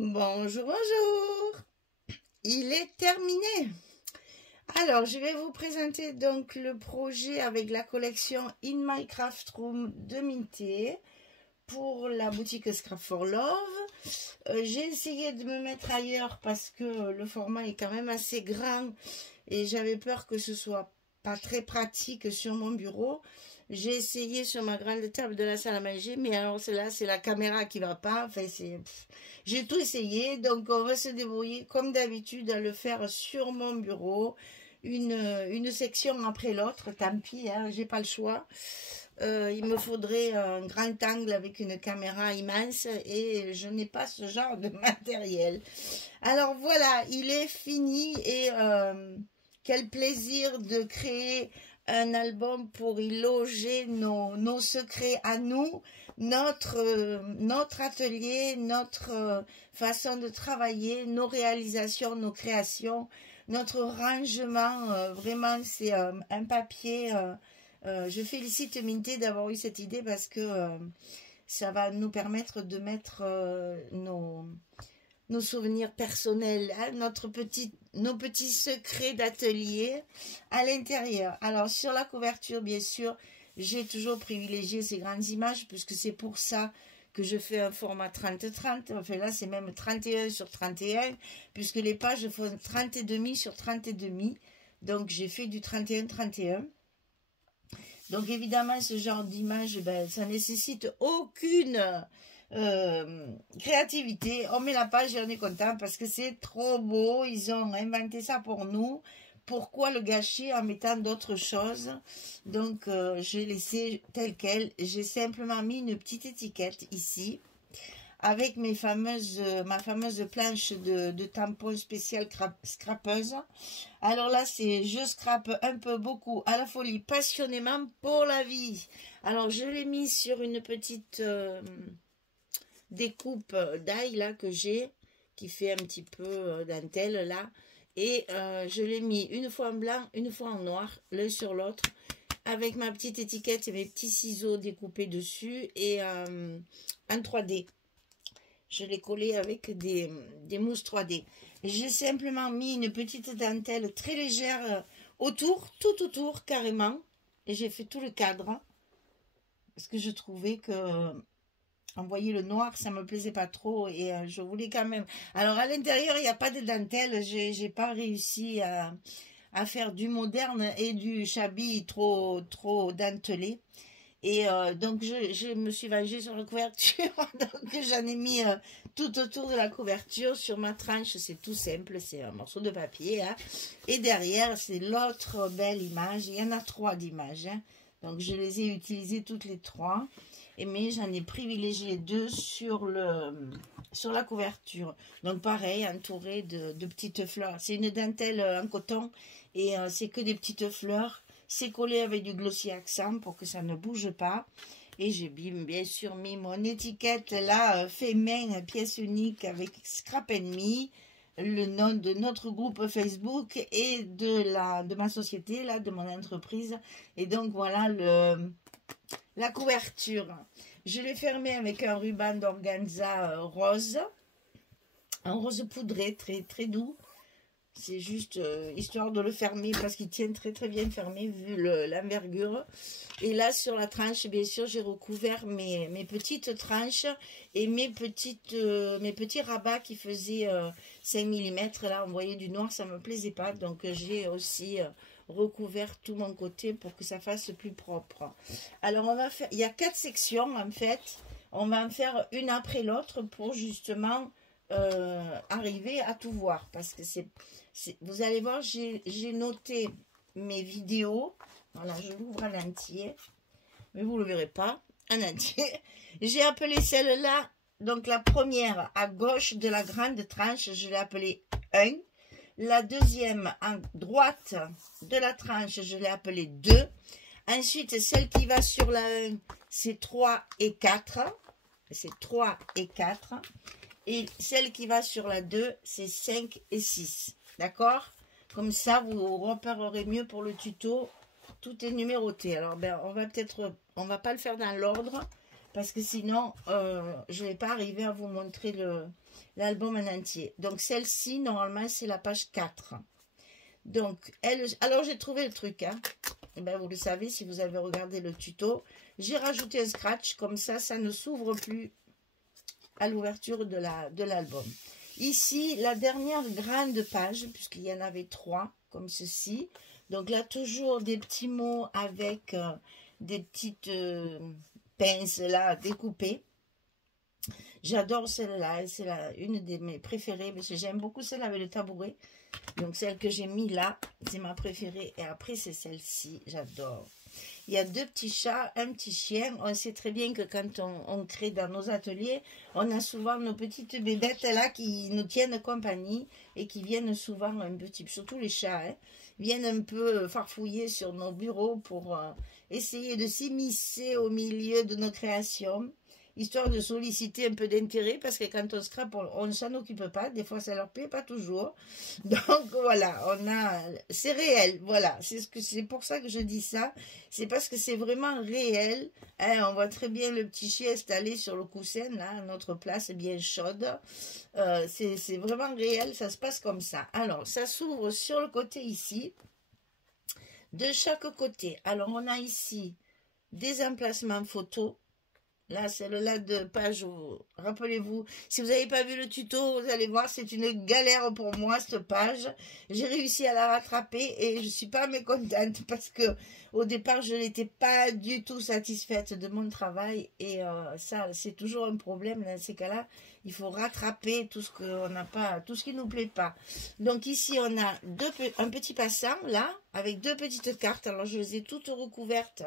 Bonjour, bonjour. Il est terminé. Alors, je vais vous présenter donc le projet avec la collection In My Craft Room de Minté pour la boutique Scrap for Love. J'ai essayé de me mettre ailleurs parce que le format est quand même assez grand et j'avais peur que ce soit pas très pratique sur mon bureau. J'ai essayé sur ma grande table de la salle à manger, mais alors là, c'est la caméra qui va pas. Enfin, j'ai tout essayé, donc on va se débrouiller comme d'habitude à le faire sur mon bureau, une section après l'autre. Tant pis, hein, j'ai pas le choix. Il me faudrait un grand angle avec une caméra immense et je n'ai pas ce genre de matériel. Alors voilà, il est fini et quel plaisir de créer un album pour y loger nos secrets à nous, notre atelier, notre façon de travailler, nos réalisations, nos créations, notre rangement. Vraiment, c'est un papier. Je félicite Minté d'avoir eu cette idée parce que ça va nous permettre de mettre nos souvenirs personnels, hein, nos petits secrets d'atelier à l'intérieur. Alors, sur la couverture, bien sûr, j'ai toujours privilégié ces grandes images puisque c'est pour ça que je fais un format 30-30. Enfin, là, c'est même 31 sur 31 puisque les pages font 30,5 sur 30,5. Donc, j'ai fait du 31-31. Donc, évidemment, ce genre d'image, ben, ça nécessite aucune créativité. On met la page et on est content parce que c'est trop beau. Ils ont inventé ça pour nous. Pourquoi le gâcher en mettant d'autres choses? Donc j'ai laissé tel quel. J'ai simplement mis une petite étiquette ici avec ma fameuse planche de tampons spécial scrapeuse. Alors là, c'est je scrape un peu, beaucoup, à la folie, passionnément pour la vie. Alors je l'ai mis sur une petite découpe d'ail là que j'ai, qui fait un petit peu dentelle là. Et je l'ai mis une fois en blanc, une fois en noir, l'un sur l'autre, avec ma petite étiquette et mes petits ciseaux découpés dessus et en 3D. Je l'ai collé avec des mousses 3D. J'ai simplement mis une petite dentelle très légère autour, tout autour carrément. Et j'ai fait tout le cadre. Parce que je trouvais que envoyer le noir, ça me plaisait pas trop. Et je voulais quand même... Alors à l'intérieur, il n'y a pas de dentelle. J'ai pas réussi à faire du moderne et du shabby trop dentelé. Et donc je me suis vengée sur la couverture, donc j'en ai mis tout autour de la couverture. Sur ma tranche, c'est tout simple, c'est un morceau de papier, hein. Et derrière, c'est l'autre belle image. Il y en a 3 d'images, hein. Donc je les ai utilisées toutes les 3, mais j'en ai privilégié 2 sur la couverture. Donc pareil, entouré de petites fleurs. C'est une dentelle en coton et c'est que des petites fleurs. C'est collé avec du glossy accent pour que ça ne bouge pas. Et j'ai bien sûr mis mon étiquette là, fait main, pièce unique avec Scrap Me, le nom de notre groupe Facebook et de ma société, là, de mon entreprise. Et donc voilà la couverture. Je l'ai fermée avec un ruban d'organza rose, un rose poudré, très très doux. C'est juste histoire de le fermer parce qu'il tient très très bien fermé vu l'envergure. Et là sur la tranche, bien sûr, j'ai recouvert mes petites tranches et mes petits rabats qui faisaient 5 mm. Là, on voyait du noir, ça ne me plaisait pas. Donc j'ai aussi recouvert tout mon côté pour que ça fasse plus propre. Alors on va faire, il y a 4 sections en fait. On va en faire une après l'autre pour justement arriver à tout voir parce que vous allez voir, j'ai noté mes vidéos. Voilà, je l'ouvre en entier, mais vous ne le verrez pas en entier. J'ai appelé celle-là, donc la première à gauche de la grande tranche, je l'ai appelée 1. La deuxième à droite de la tranche, je l'ai appelée 2. Ensuite, celle qui va sur la 1, c'est 3 et 4. C'est 3 et 4. Et celle qui va sur la 2, c'est 5 et 6. D'accord? Comme ça, vous repérerez mieux pour le tuto. Tout est numéroté. Alors, ben, on va pas le faire dans l'ordre parce que sinon, je ne vais pas arriver à vous montrer l'album en entier. Donc, celle-ci, normalement, c'est la page 4. Donc, alors j'ai trouvé le truc, hein. Et ben, vous le savez, si vous avez regardé le tuto, j'ai rajouté un scratch, comme ça ne s'ouvre plus à l'ouverture de l'album. Ici, la dernière grande page, puisqu'il y en avait 3, comme ceci. Donc là, toujours des petits mots avec des petites pinces là découpées. J'adore celle-là, c'est une de mes préférées, parce que j'aime beaucoup celle avec le tabouret. Donc celle que j'ai mis là, c'est ma préférée. Et après, c'est celle-ci, j'adore. Il y a 2 petits chats, un petit chien. On sait très bien que quand on crée dans nos ateliers, on a souvent nos petites bébêtes là qui nous tiennent compagnie et qui viennent souvent un petit, surtout les chats, hein, viennent un peu farfouiller sur nos bureaux pour essayer de s'immiscer au milieu de nos créations, histoire de solliciter un peu d'intérêt, parce que quand on scrape, on ne s'en occupe pas. Des fois, ça leur plaît, pas toujours. Donc, voilà, c'est réel. Voilà, c'est pour ça que je dis ça. C'est parce que c'est vraiment réel. Hein, on voit très bien le petit chien installé sur le coussin, là, à notre place bien chaude. C'est vraiment réel, ça se passe comme ça. Alors, ça s'ouvre sur le côté ici, de chaque côté. Alors, on a ici des emplacements photos. Là, celle-là de page, rappelez-vous, si vous n'avez pas vu le tuto, vous allez voir, c'est une galère pour moi, cette page. J'ai réussi à la rattraper et je ne suis pas mécontente parce que au départ, je n'étais pas du tout satisfaite de mon travail. Et ça, c'est toujours un problème dans ces cas-là. Il faut rattraper tout ce qu'on n'a pas, tout ce qui ne nous plaît pas. Donc ici, on a un petit passant, là, avec 2 petites cartes. Alors, je les ai toutes recouvertes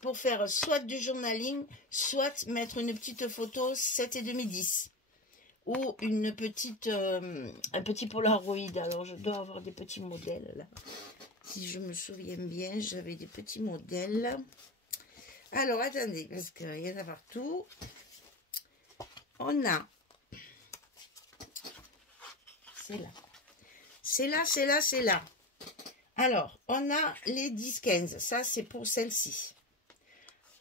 pour faire soit du journaling, soit mettre une petite photo 7,5-10 ou une petite, un petit Polaroid. Alors, je dois avoir des petits modèles, là. Si je me souviens bien, j'avais des petits modèles. Alors, attendez, parce qu'il y en a partout. On a... C'est là. C'est là, c'est là, c'est là. Alors, on a les 10-15. Ça, c'est pour celle-ci.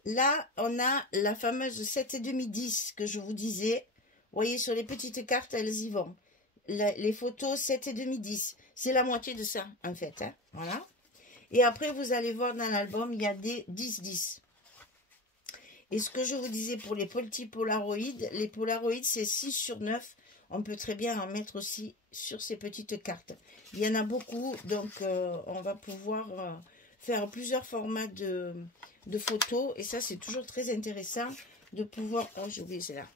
Là, on a la fameuse 7,5-10 que je vous disais. Vous voyez, sur les petites cartes, elles y vont. Les photos 7,5-10. C'est la moitié de ça, en fait. Hein, voilà. Et après, vous allez voir dans l'album, il y a des 10-10. Et ce que je vous disais pour les petits Polaroids, les Polaroids, c'est 6/9. On peut très bien en mettre aussi sur ces petites cartes. Il y en a beaucoup, donc on va pouvoir faire plusieurs formats de photos. Et ça, c'est toujours très intéressant de pouvoir... Oh, j'ai oublié, c'est là.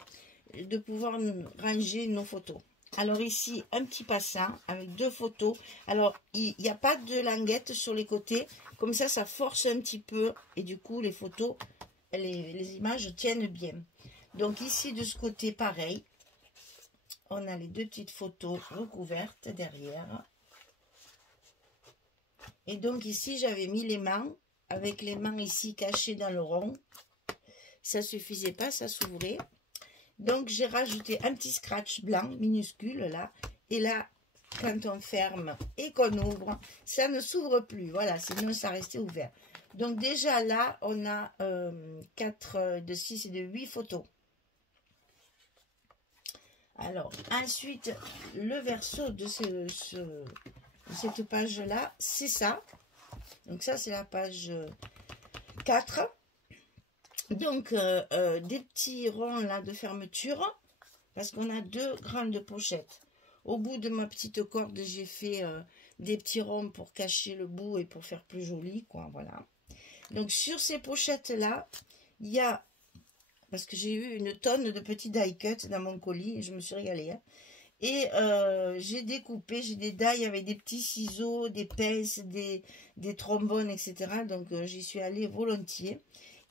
De pouvoir ranger nos photos. Alors ici, un petit passant avec 2 photos. Alors, il n'y a pas de languette sur les côtés. Comme ça, ça force un petit peu. Et du coup, les photos, les images tiennent bien. Donc ici, de ce côté, pareil. On a les 2 petites photos recouvertes derrière. Et donc ici, j'avais mis les mains, avec les mains ici cachées dans le rond. Ça suffisait pas, ça s'ouvrait. Donc j'ai rajouté un petit scratch blanc minuscule là. Et là, quand on ferme et qu'on ouvre, ça ne s'ouvre plus. Voilà, sinon ça restait ouvert. Donc déjà là, on a 4, de 6 et de 8 photos. Alors, ensuite, le verso de cette page-là, c'est ça. Donc ça, c'est la page 4. Donc, des petits ronds là de fermeture, parce qu'on a 2 grandes pochettes. Au bout de ma petite corde, j'ai fait des petits ronds pour cacher le bout et pour faire plus joli, quoi, voilà. Donc, sur ces pochettes-là, il y a... Parce que j'ai eu une tonne de petits die cuts dans mon colis. Et je me suis régalée. Hein. Et j'ai découpé. J'ai des die avec des petits ciseaux, des pinces, des trombones, etc. Donc j'y suis allée volontiers.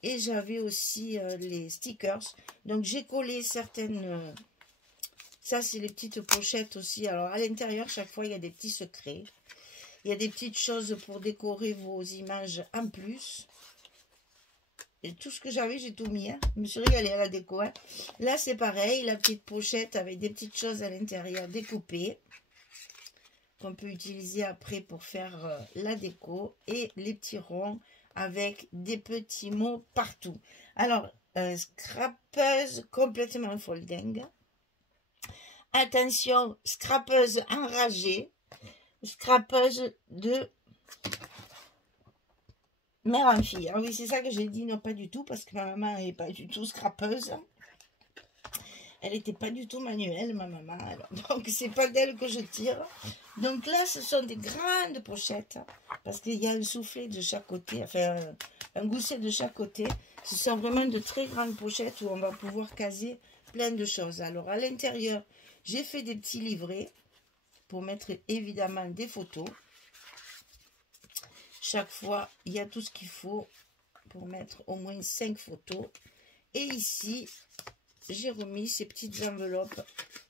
Et j'avais aussi les stickers. Donc j'ai collé certaines... ça, c'est les petites pochettes aussi. Alors à l'intérieur, chaque fois, il y a des petits secrets. Il y a des petites choses pour décorer vos images en plus. Et tout ce que j'avais, j'ai tout mis. Hein. Je me suis régalée à la déco. Hein. Là, c'est pareil. La petite pochette avec des petites choses à l'intérieur découpées. Qu'on peut utiliser après pour faire la déco. Et les petits ronds avec des petits mots partout. Alors, scrapeuse complètement folding. Attention, scrapeuse enragée, scrapeuse de mère en fille. Ah oui, c'est ça que j'ai dit, non pas du tout, parce que ma maman n'est pas du tout scrapeuse. Elle n'était pas du tout manuelle, ma maman. Alors, donc, c'est pas d'elle que je tire. Donc là, ce sont des grandes pochettes, parce qu'il y a un soufflet de chaque côté, enfin, un gousset de chaque côté. Ce sont vraiment de très grandes pochettes où on va pouvoir caser plein de choses. Alors, à l'intérieur, j'ai fait des petits livrets pour mettre évidemment des photos. Chaque fois, il y a tout ce qu'il faut pour mettre au moins 5 photos. Et ici, j'ai remis ces petites enveloppes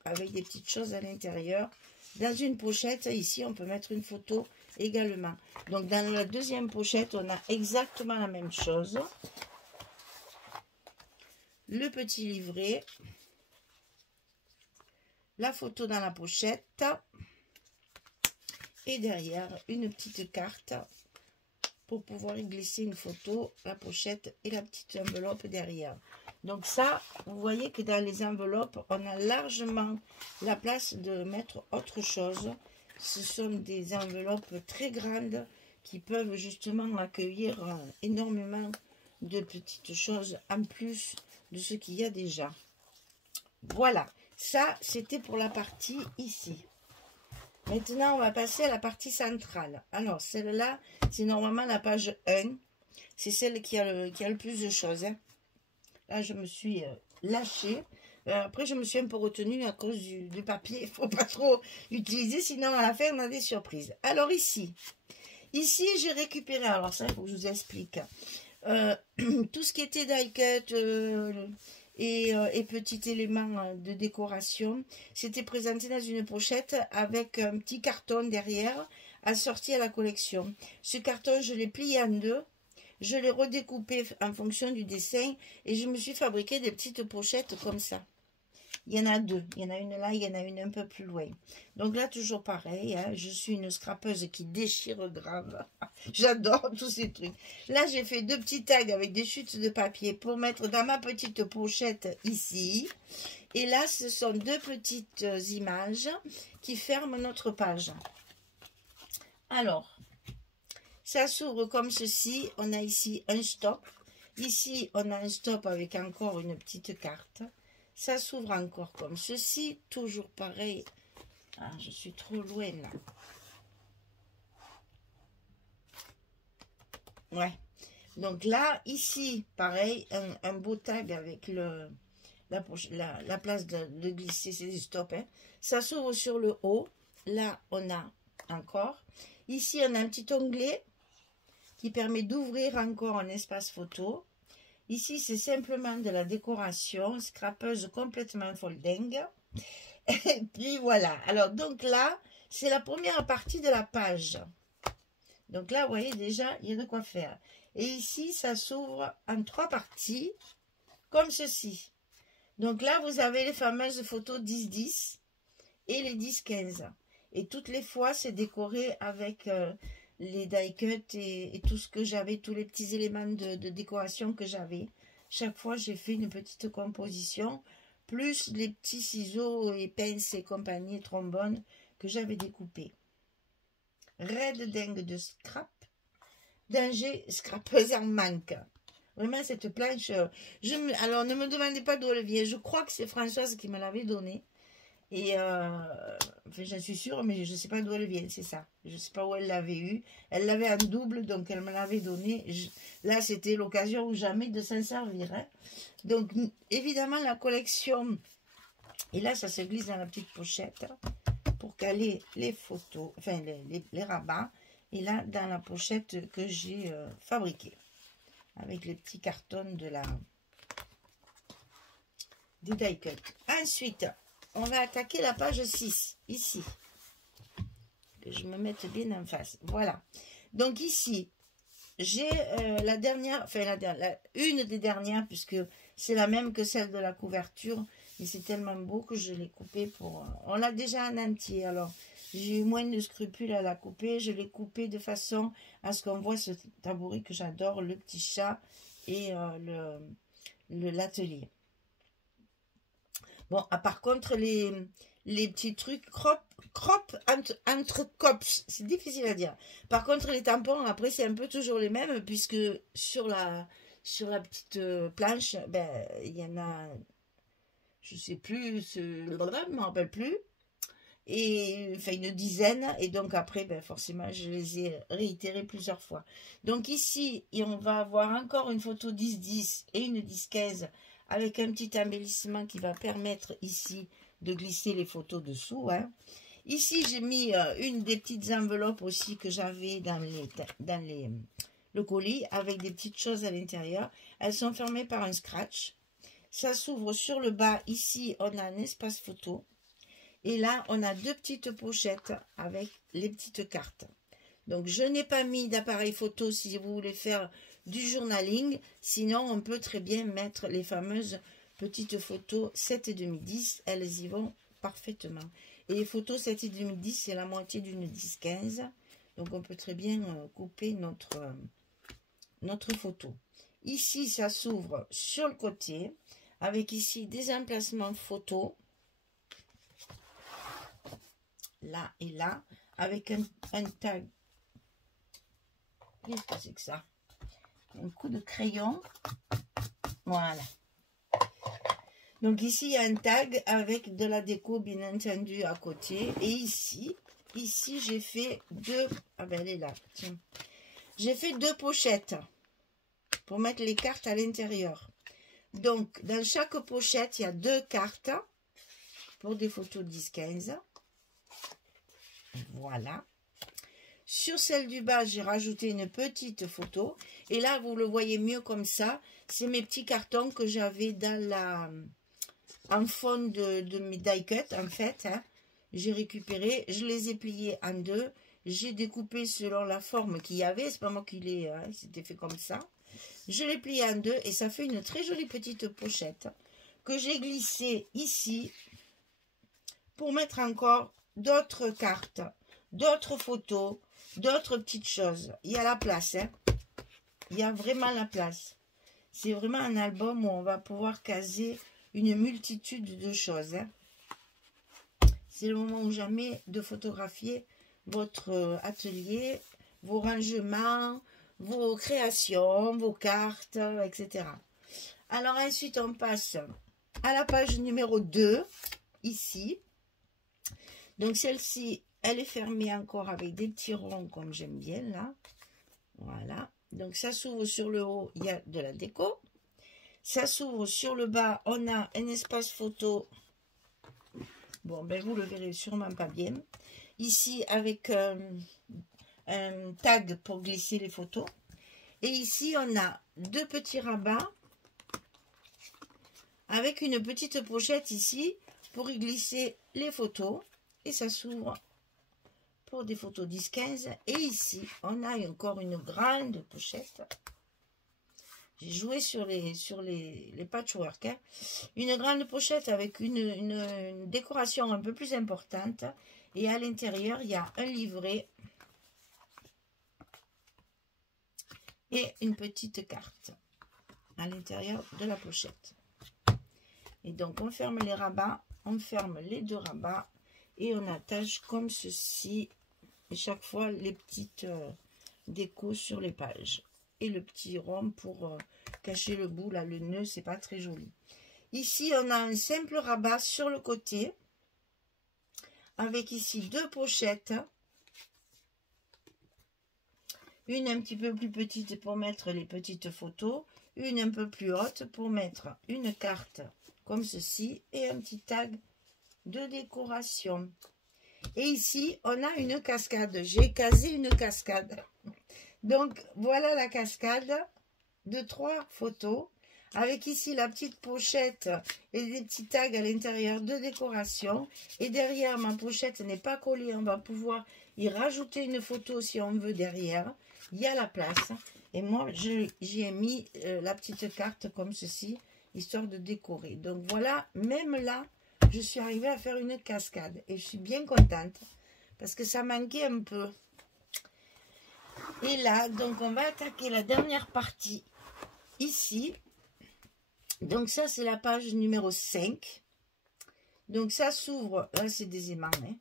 avec des petites choses à l'intérieur. Dans une pochette, ici, on peut mettre une photo également. Donc, dans la deuxième pochette, on a exactement la même chose. Le petit livret. La photo dans la pochette. Et derrière, une petite carte pour pouvoir y glisser une photo, la pochette et la petite enveloppe derrière. Donc ça, vous voyez que dans les enveloppes, on a largement la place de mettre autre chose. Ce sont des enveloppes très grandes qui peuvent justement accueillir énormément de petites choses en plus de ce qu'il y a déjà. Voilà, ça c'était pour la partie ici. Maintenant, on va passer à la partie centrale. Alors, celle-là, c'est normalement la page 1. C'est celle qui a le plus de choses. Hein. Là, je me suis lâchée. Après, je me suis un peu retenue à cause du papier. Il ne faut pas trop utiliser, sinon à la fin, on a des surprises. Alors, ici, j'ai récupéré, alors ça, il faut que je vous explique. Tout ce qui était die cut et petit élément de décoration, c'était présenté dans une pochette avec un petit carton derrière, assorti à la collection. Ce carton, je l'ai plié en deux. Je l'ai redécoupé en fonction du dessin et je me suis fabriqué des petites pochettes comme ça. Il y en a deux. Il y en a une là, il y en a une un peu plus loin. Donc là, toujours pareil. Hein, je suis une scrapeuse qui déchire grave. J'adore tous ces trucs. Là, j'ai fait deux petits tags avec des chutes de papier pour mettre dans ma petite pochette ici. Et là, ce sont deux petites images qui ferment notre page. Alors, ça s'ouvre comme ceci. On a ici un stop. Ici, on a un stop avec encore une petite carte. Ça s'ouvre encore comme ceci. Toujours pareil. Ah, je suis trop loin là. Ouais. Donc là, ici, pareil, un beau tag avec la place de glisser, c'est du stop. Hein. Ça s'ouvre sur le haut. Là, on a encore. Ici, on a un petit onglet qui permet d'ouvrir encore un espace photo. Ici, c'est simplement de la décoration, scrapeuse complètement folding. Et puis voilà. Alors, donc là, c'est la première partie de la page. Donc là, vous voyez déjà, il y a de quoi faire. Et ici, ça s'ouvre en 3 parties, comme ceci. Donc là, vous avez les fameuses photos 10-10 et les 10-15. Et toutes les fois, c'est décoré avec les die cut et tout ce que j'avais, tous les petits éléments de décoration que j'avais. Chaque fois, j'ai fait une petite composition, plus les petits ciseaux et pinces et compagnie, trombones que j'avais découpés. Raide dingue de scrap, danger scrapeuse en manque. Vraiment, cette planche, alors ne me demandez pas d'où elle vient. Je crois que c'est Françoise qui me l'avait donnée. Et enfin, j'en suis sûre, mais je ne sais pas d'où elle vient, c'est ça. Je ne sais pas où elle l'avait eu. Elle l'avait en double, donc elle me l'avait donné. Là, c'était l'occasion ou jamais de s'en servir. Hein. Donc, évidemment, la collection. Et là, ça se glisse dans la petite pochette pour caler les photos, enfin les rabats. Et là, dans la pochette que j'ai fabriquée. Avec les petits cartons des die cut. Ensuite, on va attaquer la page 6, ici. Que je me mette bien en face. Voilà. Donc ici, j'ai la dernière, enfin une des dernières, puisque c'est la même que celle de la couverture. Mais c'est tellement beau que je l'ai coupé pour... on l'a déjà en entier, alors j'ai eu moins de scrupules à la couper. Je l'ai coupé de façon à ce qu'on voit ce tabouret que j'adore, le petit chat et l'atelier. Bon, par contre, les petits trucs crop entre cops, c'est difficile à dire. Par contre, les tampons, après, c'est un peu toujours les mêmes, puisque sur la petite planche, ben, il y en a, je sais plus, je ne me rappelle plus, et enfin une dizaine, et donc après, ben, forcément, je les ai réitérés plusieurs fois. Donc ici, on va avoir encore une photo 10-10 et une 10-15, avec un petit embellissement qui va permettre ici de glisser les photos dessous, hein. Ici, j'ai mis une des petites enveloppes aussi que j'avais dans le colis, avec des petites choses à l'intérieur. Elles sont fermées par un scratch. Ça s'ouvre sur le bas. Ici, on a un espace photo. Et là, on a deux petites pochettes avec les petites cartes. Donc, je n'ai pas mis d'appareil photo si vous voulez faire du journaling. Sinon, on peut très bien mettre les fameuses petites photos 7,5-10. Elles y vont parfaitement. Et les photos 7,5-10, c'est la moitié d'une 10-15. Donc, on peut très bien couper notre photo. Ici, ça s'ouvre sur le côté. Avec ici des emplacements photos. Là et là, avec un tag. Qu'est-ce que c'est que ça? Un coup de crayon. Voilà. Donc ici, il y a un tag avec de la déco, bien entendu, à côté. Et ici j'ai fait deux... Ah ben, elle est là, tiens. J'ai fait deux pochettes pour mettre les cartes à l'intérieur. Donc, dans chaque pochette, il y a deux cartes pour des photos 10-15. Voilà. Sur celle du bas, j'ai rajouté une petite photo. Et là, vous le voyez mieux comme ça. C'est mes petits cartons que j'avais en fond de mes die cut, en fait. Hein. J'ai récupéré, je les ai pliés en deux. J'ai découpé selon la forme qu'il y avait. C'est pas moi qui l'ai, hein, c'était fait comme ça. Je l'ai plié en deux et ça fait une très jolie petite pochette que j'ai glissée ici pour mettre encore d'autres cartes, d'autres photos, d'autres petites choses. Il y a la place, hein. Il y a vraiment la place. C'est vraiment un album où on va pouvoir caser une multitude de choses, hein. C'est le moment ou jamais de photographier votre atelier, vos rangements, vos créations, vos cartes, etc. Alors ensuite, on passe à la page numéro 2, ici. Donc celle-ci, elle est fermée encore avec des petits ronds comme j'aime bien là. Voilà. Donc ça s'ouvre sur le haut, il y a de la déco. Ça s'ouvre sur le bas, on a un espace photo. Bon, ben vous le verrez sûrement pas bien. Ici, avec un tag pour glisser les photos. Et ici, on a deux petits rabats avec une petite pochette ici pour y glisser les photos. Et ça s'ouvre pour des photos 10-15. Et ici, on a encore une grande pochette. J'ai joué sur les patchwork. Hein. Une grande pochette avec une décoration un peu plus importante. Et à l'intérieur, il y a un livret et une petite carte à l'intérieur de la pochette. Et donc, on ferme les rabats, on ferme les deux rabats et on attache comme ceci. Et chaque fois, les petites décos sur les pages. Et le petit rond pour cacher le bout, là, le nœud, c'est pas très joli. Ici, on a un simple rabat sur le côté. Avec ici deux pochettes. Une un petit peu plus petite pour mettre les petites photos. Une un peu plus haute pour mettre une carte comme ceci. Et un petit tag de décoration. Et ici, on a une cascade. J'ai casé une cascade. Donc, voilà la cascade de 3 photos. Avec ici la petite pochette et des petits tags à l'intérieur de décoration. Et derrière, ma pochette n'est pas collée. On va pouvoir y rajouter une photo si on veut derrière. Il y a la place. Et moi, j'y ai mis la petite carte comme ceci, histoire de décorer. Donc voilà, même là, je suis arrivée à faire une cascade. Et je suis bien contente parce que ça manquait un peu. Et là, donc on va attaquer la dernière partie ici. Donc ça, c'est la page numéro 5. Donc ça s'ouvre, là c'est des aimants, hein.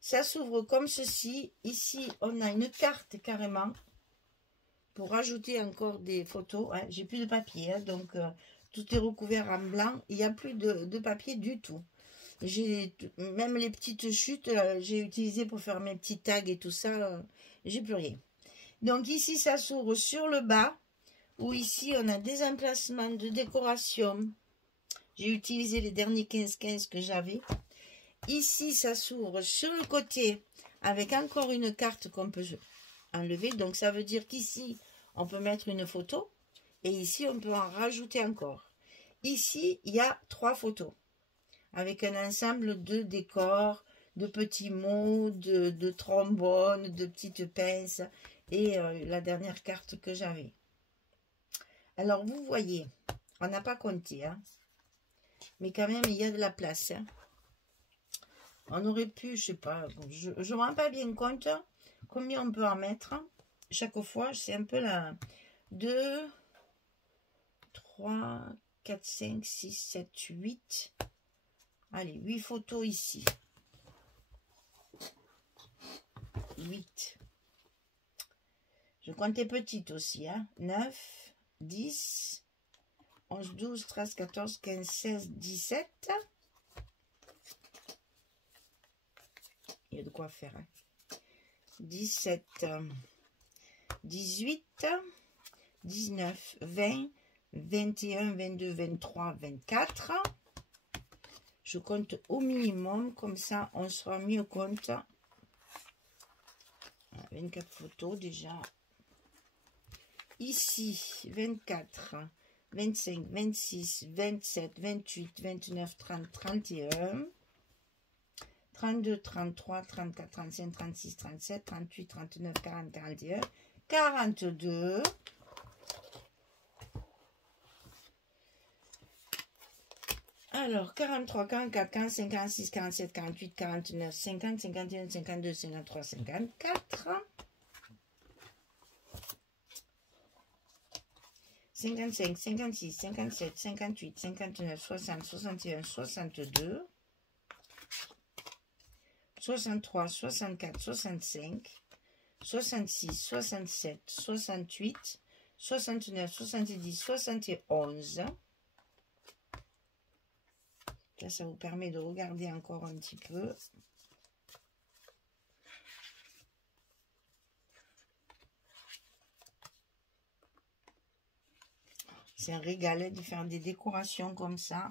Ça s'ouvre comme ceci. Ici, on a une carte carrément pour rajouter encore des photos. Hein. J'ai plus de papier, hein, donc tout est recouvert en blanc. Il n'y a plus de papier du tout. J'ai même les petites chutes, j'ai utilisé pour faire mes petits tags et tout ça. J'ai plus rien. Donc ici, ça s'ouvre sur le bas, où ici, on a des emplacements de décoration. J'ai utilisé les derniers 15-15 que j'avais. Ici, ça s'ouvre sur le côté avec encore une carte qu'on peut enlever. Donc, ça veut dire qu'ici, on peut mettre une photo. Et ici, on peut en rajouter encore. Ici, il y a 3 photos. Avec un ensemble de décors, de petits mots, de trombones, de petites pinces. Et la dernière carte que j'avais. Alors, vous voyez, on n'a pas compté, hein. Mais quand même, il y a de la place, hein. On aurait pu, je sais pas, je ne me rends pas bien compte combien on peut en mettre. Chaque fois, c'est un peu la 2, 3, 4, 5, 6, 7, 8. Allez, 8 photos ici. 8. Je comptais petite aussi, hein. 9, 10, 11, 12, 13, 14, 15, 16, 17. Il y a de quoi faire. Hein. 17, 18, 19, 20, 21, 22, 23, 24. Je compte au minimum, comme ça on sera mis au compte. 24 photos déjà. Ici, 24, 25, 26, 27, 28, 29, 30, 31. 32, 33, 34, 35, 36, 37, 38, 39, 40, 41, 42. Alors, 43, 44, 45, 46, 47, 48, 49, 50, 51, 52, 53, 54. 55, 56, 57, 58, 59, 60, 61, 62. 63, 64, 65, 66, 67, 68, 69, 70, 71. Là, ça vous permet de regarder encore un petit peu. C'est un régal de faire des décorations comme ça.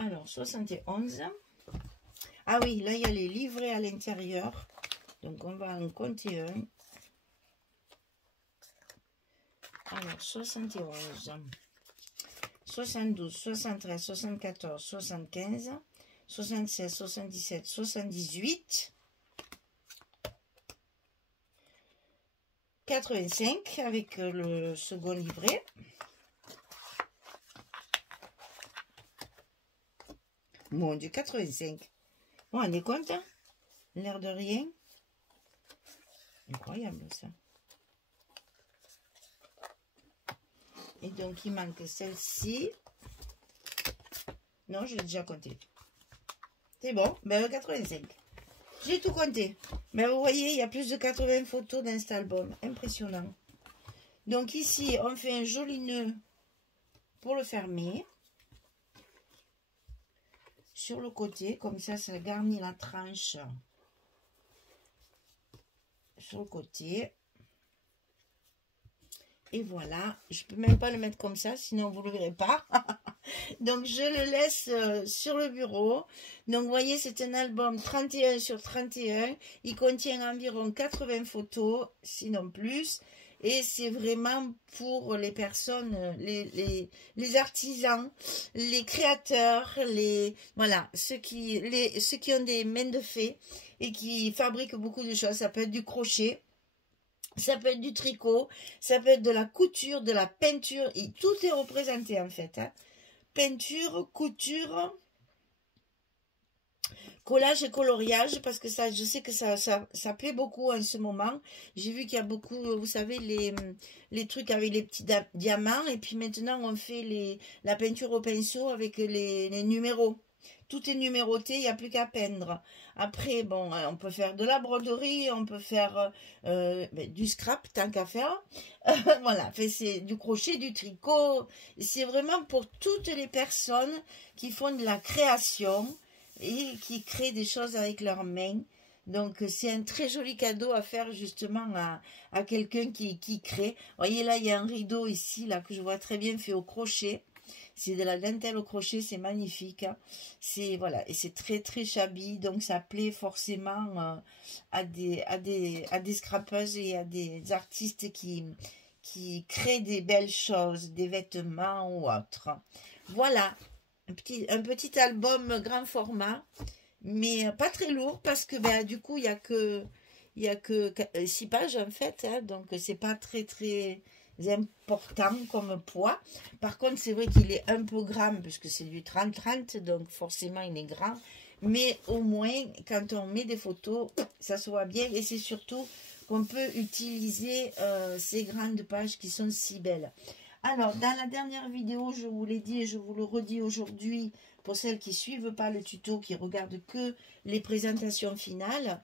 Alors, 71. Ah oui, là, il y a les livrets à l'intérieur. Donc, on va en compter un. Alors, 71. 72, 73, 74, 75, 76, 77, 78. 85 avec le second livret. Mon Dieu, 85. Bon, on est compte, hein? L'air de rien. Incroyable, ça. Et donc, il manque celle-ci. Non, je l'ai déjà compté. C'est bon, ben 85. J'ai tout compté. Mais vous voyez, il y a plus de 80 photos dans cet album. Impressionnant. Donc ici, on fait un joli nœud pour le fermer. Sur le côté, comme ça garnit la tranche. Sur le côté. Et voilà. Je ne peux même pas le mettre comme ça, sinon vous ne le verrez pas. Donc, je le laisse sur le bureau. Donc, vous voyez, c'est un album 31 sur 31. Il contient environ 80 photos, sinon plus. Et c'est vraiment pour les personnes, les artisans, les créateurs, voilà, ceux qui ont des mains de fée et qui fabriquent beaucoup de choses. Ça peut être du crochet. Ça peut être du tricot, ça peut être de la couture, de la peinture, et tout est représenté en fait. Hein. Peinture, couture, collage et coloriage, parce que ça, je sais que ça plaît beaucoup en ce moment. J'ai vu qu'il y a beaucoup, vous savez, les trucs avec les petits diamants, et puis maintenant on fait la peinture au pinceau avec les numéros. Tout est numéroté, il n'y a plus qu'à peindre. Après, bon, on peut faire de la broderie, on peut faire du scrap, tant qu'à faire. Voilà, c'est du crochet, du tricot. C'est vraiment pour toutes les personnes qui font de la création et qui créent des choses avec leurs mains. Donc, c'est un très joli cadeau à faire justement à quelqu'un qui crée. Vous voyez, là, il y a un rideau ici, là, que je vois très bien fait au crochet. C'est de la dentelle au crochet, c'est magnifique. Hein. C'est voilà, et c'est très très shabby, donc ça plaît forcément à des scrapeuses et à des artistes qui créent des belles choses, des vêtements ou autres. Voilà, un petit album grand format, mais pas très lourd parce que ben, du coup il y a que 6 pages en fait, hein, donc c'est pas très très important comme poids. Par contre, c'est vrai qu'il est un peu grand puisque c'est du 30-30, donc forcément il est grand. Mais au moins, quand on met des photos, ça se voit bien. Et c'est surtout qu'on peut utiliser ces grandes pages qui sont si belles. Alors, dans la dernière vidéo, je vous l'ai dit et je vous le redis aujourd'hui, pour celles qui ne suivent pas le tuto, qui regardent que les présentations finales,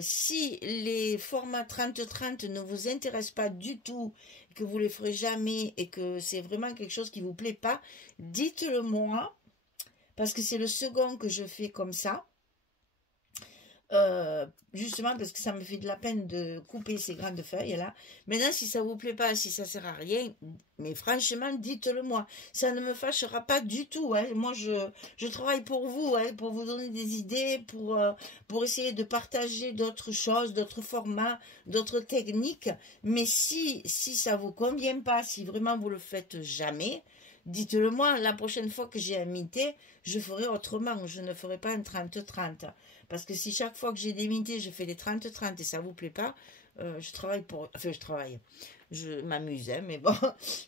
si les formats 30-30 ne vous intéressent pas du tout, que vous ne les ferez jamais et que c'est vraiment quelque chose qui ne vous plaît pas, dites-le moi, parce que c'est le second que je fais comme ça. Justement parce que ça me fait de la peine de couper ces grandes feuilles là. Maintenant, si ça vous plaît pas, si ça sert à rien, mais franchement, dites-le moi. Ça ne me fâchera pas du tout. Hein. Moi, je travaille pour vous, hein, pour vous donner des idées, pour essayer de partager d'autres choses, d'autres formats, d'autres techniques. Mais si ça vous convient pas, si vraiment vous le faites jamais, dites-le moi. La prochaine fois que j'ai invité, je ferai autrement. Je ne ferai pas un 30-30. Parce que si chaque fois que j'ai des mintés, je fais des 30-30 et ça ne vous plaît pas, je travaille pour... Enfin, je m'amuse, hein, mais bon,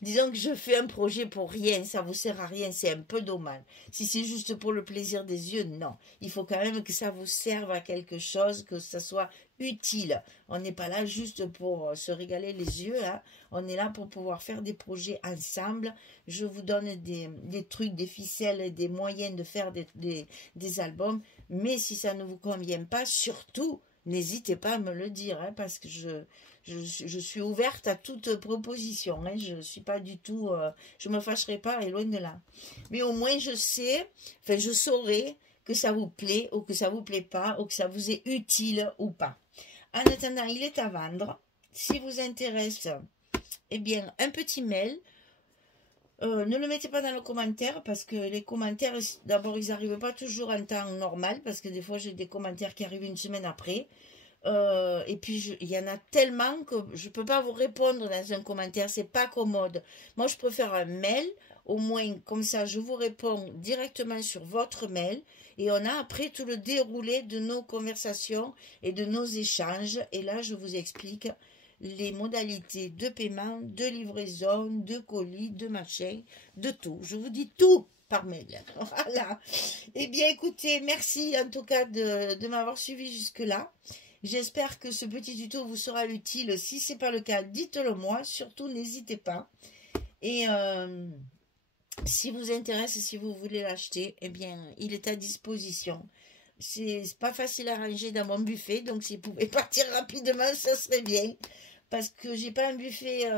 disons que je fais un projet pour rien, ça ne vous sert à rien, c'est un peu dommage. Si c'est juste pour le plaisir des yeux, non. Il faut quand même que ça vous serve à quelque chose, que ça soit utile. On n'est pas là juste pour se régaler les yeux, hein. On est là pour pouvoir faire des projets ensemble. Je vous donne des trucs, des ficelles, des moyens de faire des albums. Mais si ça ne vous convient pas, surtout, n'hésitez pas à me le dire, hein, parce que je suis ouverte à toute proposition. Hein, je ne suis pas du tout... je ne me fâcherai pas, et loin de là. Mais au moins, je sais, enfin, je saurai que ça vous plaît ou que ça ne vous plaît pas, ou que ça vous est utile ou pas. En attendant, il est à vendre. Si vous intéresse, eh bien, un petit mail. Ne le mettez pas dans le commentaire parce que les commentaires, d'abord, ils n'arrivent pas toujours en temps normal parce que des fois, j'ai des commentaires qui arrivent une semaine après. Et puis, il y en a tellement que je ne peux pas vous répondre dans un commentaire. C'est pas commode. Moi, je préfère un mail. Au moins, comme ça, je vous réponds directement sur votre mail. Et on a après tout le déroulé de nos conversations et de nos échanges. Et là, je vous explique les modalités de paiement, de livraison, de colis, de machin, de tout. Je vous dis tout par mail. Voilà. Eh bien, écoutez, merci en tout cas de m'avoir suivi jusque-là. J'espère que ce petit tuto vous sera utile. Si ce n'est pas le cas, dites-le moi. Surtout, n'hésitez pas. Et si vous intéresse, si vous voulez l'acheter, eh bien, il est à disposition. C'est pas facile à ranger dans mon buffet, donc si vous pouvez partir rapidement, ça serait bien. Parce que j'ai pas un buffet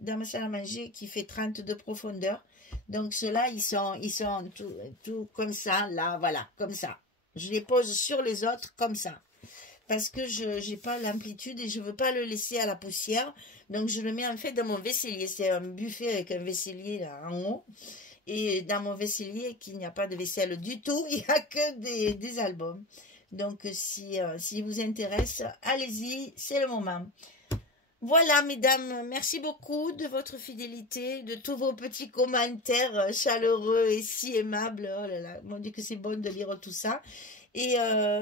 dans ma salle à manger qui fait 30 de profondeur. Donc ceux-là, ils sont tout comme ça, là, voilà, comme ça. Je les pose sur les autres comme ça. Parce que je n'ai pas l'amplitude et je ne veux pas le laisser à la poussière. Donc je le mets en fait dans mon vaisselier. C'est un buffet avec un vaisselier là en haut. Et dans mon vaisselier, qu'il n'y a pas de vaisselle du tout, il n'y a que des albums. Donc si vous intéresse, allez-y, c'est le moment. Voilà, mesdames, merci beaucoup de votre fidélité, de tous vos petits commentaires chaleureux et si aimables. Oh là là, mon Dieu que c'est bon de lire tout ça. Et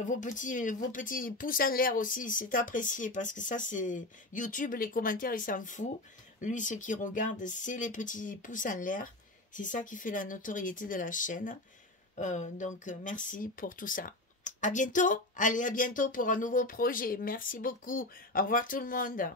vos petits pouces en l'air aussi, c'est apprécié parce que ça, c'est YouTube, les commentaires, il s'en fout. Lui, ce qui regarde, c'est les petits pouces en l'air. C'est ça qui fait la notoriété de la chaîne. Donc, merci pour tout ça. À bientôt. Allez, à bientôt pour un nouveau projet. Merci beaucoup. Au revoir tout le monde.